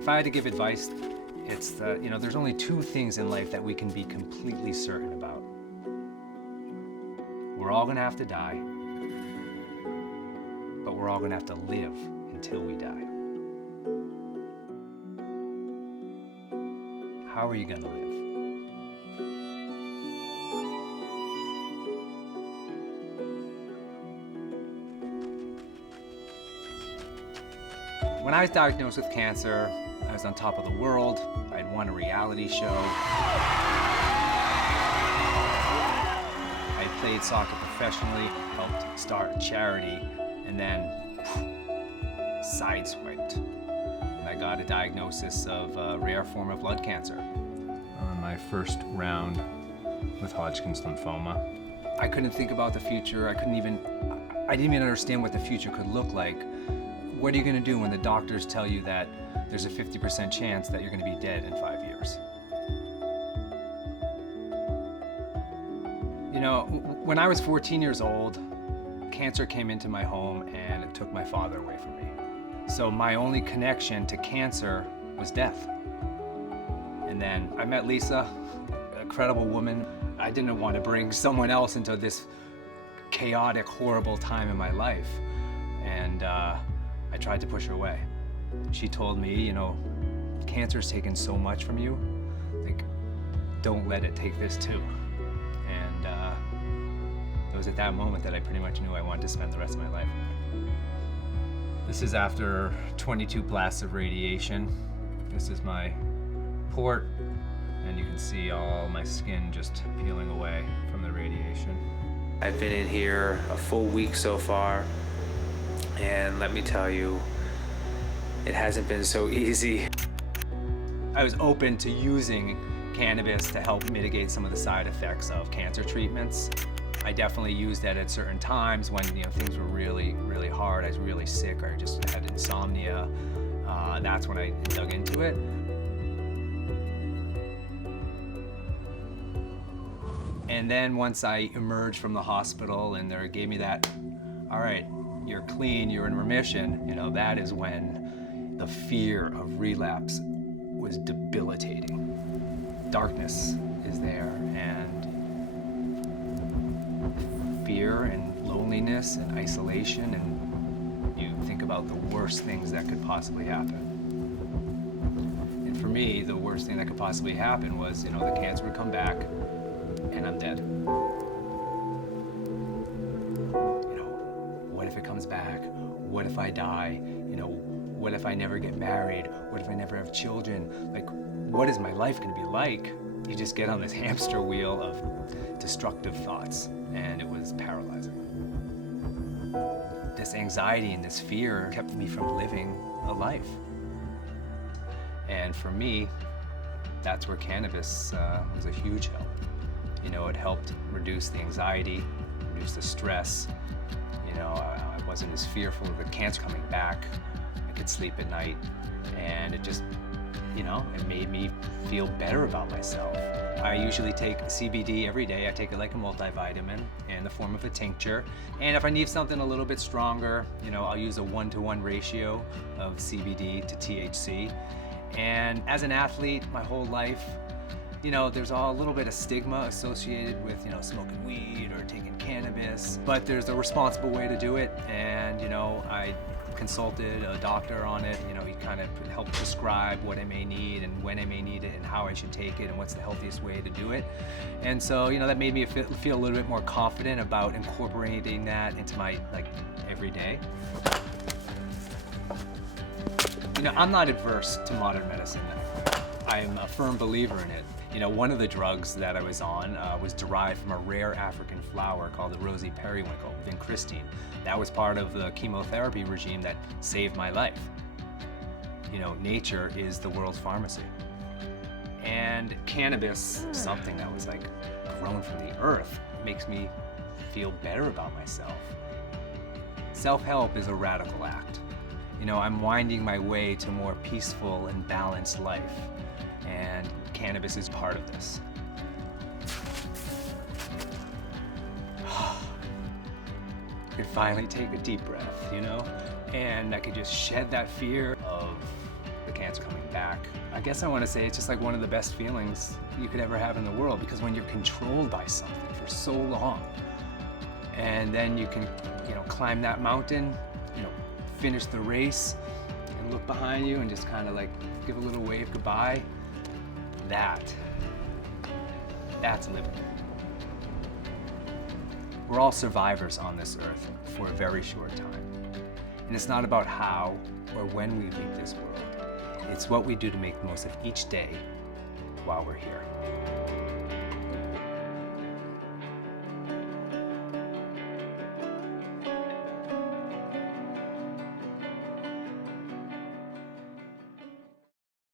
If I had to give advice, it's that, there's only two things in life that we can be completely certain about. We're all gonna have to die, but we're all gonna have to live until we die. How are you gonna live? When I was diagnosed with cancer, I was on top of the world. I'd won a reality show. I played soccer professionally, helped start a charity, and then sideswiped. And I got a diagnosis of a rare form of blood cancer. On my first round with Hodgkin's lymphoma. I couldn't think about the future. I didn't even understand what the future could look like. What are you gonna do when the doctors tell you that there's a 50% chance that you're gonna be dead in 5 years? When I was 14 years old, cancer came into my home and it took my father away from me. So my only connection to cancer was death. And then I met Lisa, a incredible woman. I didn't want to bring someone else into this chaotic, horrible time in my life. And I tried to push her away. She told me, cancer's taken so much from you, don't let it take this too. And it was at that moment that I pretty much knew I wanted to spend the rest of my life. This is after 22 blasts of radiation. This is my port, and you can see all my skin just peeling away from the radiation. I've been in here a full week so far, and let me tell you, it hasn't been so easy. I was open to using cannabis to help mitigate some of the side effects of cancer treatments. I definitely used that at certain times when things were really, really hard. I was really sick, or I just had insomnia. That's when I dug into it. And then once I emerged from the hospital and they gave me that, all right, you're clean, you're in remission, that is when the fear of relapse was debilitating. Darkness is there, and fear and loneliness and isolation, and you think about the worst things that could possibly happen. And for me, the worst thing that could possibly happen was, the cancer would come back and I'm dead. What if it comes back? What if I die? What if I never get married? What if I never have children? What is my life gonna be like? You just get on this hamster wheel of destructive thoughts, and it was paralyzing. This anxiety and this fear kept me from living a life. And for me, that's where cannabis was a huge help. It helped reduce the anxiety, reduce the stress. I wasn't as fearful of the cancer coming back. I could sleep at night, and it just, it made me feel better about myself. I usually take CBD every day. I take it like a multivitamin in the form of a tincture. And if I need something a little bit stronger, I'll use a 1-to-1 ratio of CBD to THC. And as an athlete, my whole life, there's a little bit of stigma associated with, smoking weed or taking cannabis, but there's a responsible way to do it. And, I consulted a doctor on it. He kind of helped prescribe what I may need and when I may need it and how I should take it and what's the healthiest way to do it. And so, that made me feel a little bit more confident about incorporating that into my, everyday. I'm not adverse to modern medicine. I'm a firm believer in it. One of the drugs that I was on was derived from a rare African flower called the rosy periwinkle, vincristine. That was part of the chemotherapy regime that saved my life. Nature is the world's pharmacy. And cannabis, something that was grown from the earth, makes me feel better about myself. Self-help is a radical act. I'm winding my way to a more peaceful and balanced life, and cannabis is part of this. I could finally take a deep breath, and I could just shed that fear of the cancer coming back. I guess I want to say it's just like one of the best feelings you could ever have in the world, because when you're controlled by something for so long, and then you can, climb that mountain, finish the race, and look behind you and just kind of like give a little wave goodbye. That's living. We're all survivors on this earth for a very short time. And it's not about how or when we leave this world. It's what we do to make the most of each day while we're here.